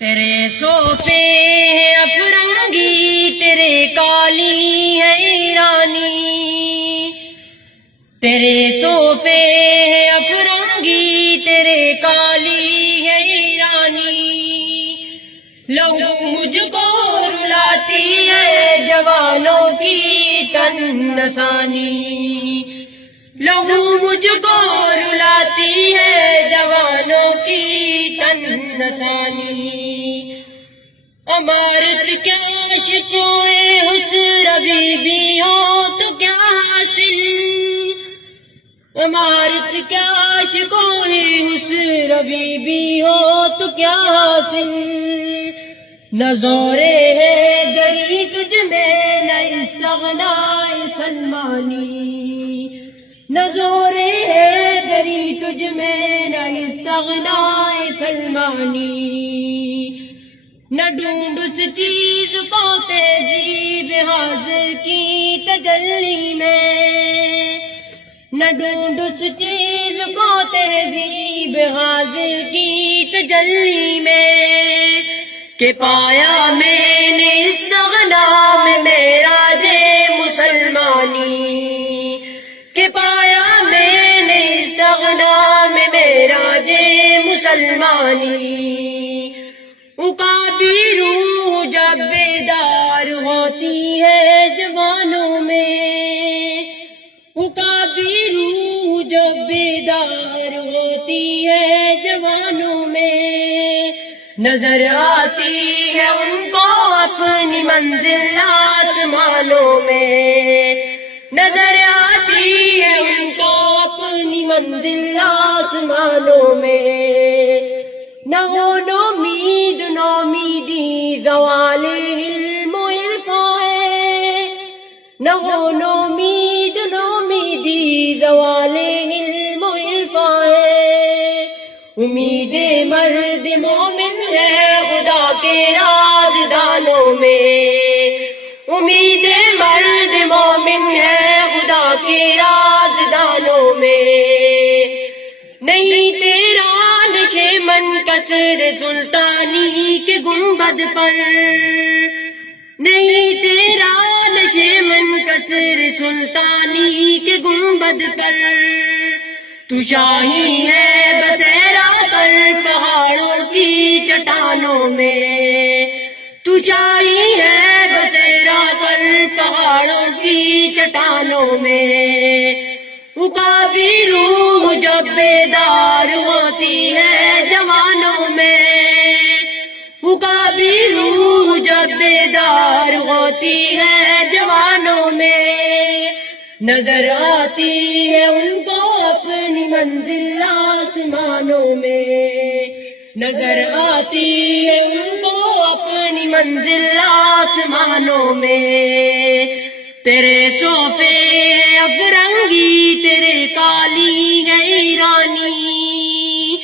تیرے صوفے ہیں افرنگی، تیرے کالی ہے ایرانی، تیرے صوفے ہیں افرنگی، تیرے کالی ہے ایرانی، لہو مجھ کو رلاتی ہے جوانوں کی تن نسانی، لہو مجھ کو رلاتی ہے جوانوں کی تن نسانی، عمارت کیا شکوے حسن ابھی بھی ہو تو کیا حاصل، عمارت کیا شکوے حسن ابھی بھی ہو تو کیا حاصل، نہ زورے ہے گری تجھ میں نہ استغنائے سلمانی، نہ زورے ہے گری تجھ میں نہ استغنائے سلمانی، نہ ڈھونڈ اس چیز کو تہذیب حاضر کی تجلی میں، نہ ڈھونڈ اس چیز کو تہذیب حاضر کی تجلی میں، کہ پایا میں نے استغنا میں معراج مسلمانی، کہ پایا میں نے استغنا میں معراج مسلمانی، اکابی روح جب بیدار ہوتی ہے جوانوں میں، اکابی روح جب بیدار ہوتی ہے جوانوں میں، نظر آتی ہے ان کو اپنی منزل آسمانوں میں، نظر آتی ہے ان کو اپنی منزل آسمانوں میں، نہ ہو نومید نومیدی زوال علم و عرفان ہے، نہ ہو نومید نومیدی زوال علم و عرفان ہے، امید مرد مومن ہے خدا کے رازدانوں میں، امید مرد مومن ہے خدا کے رازدانوں میں، نہیں تیرا نشے منکسر سلطانی کے گنبد پر، نہیں تیرا نشے منکسر سلطانی کے گنبد پر، تو شاہی ہے بسیرا کر پہاڑوں کی چٹانوں میں، تو شاہی ہے بسیرا کر پہاڑوں کی چٹانوں میں، اکابی روح جب بیدار ہوتی ہے جوانوں میں، اکابی روح جب بیدار ہوتی ہے جوانوں میں، نظر آتی ہے ان کو اپنی منزل آسمانوں میں، نظر آتی ہے ان کو اپنی منزل آسمانوں میں، تیرے صوفے افرنگی، تیرے کالی ہے ایرانی،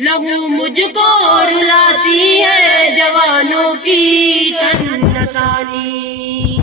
لہو مجھ کو رلاتی ہے جوانوں کی تن نسانی۔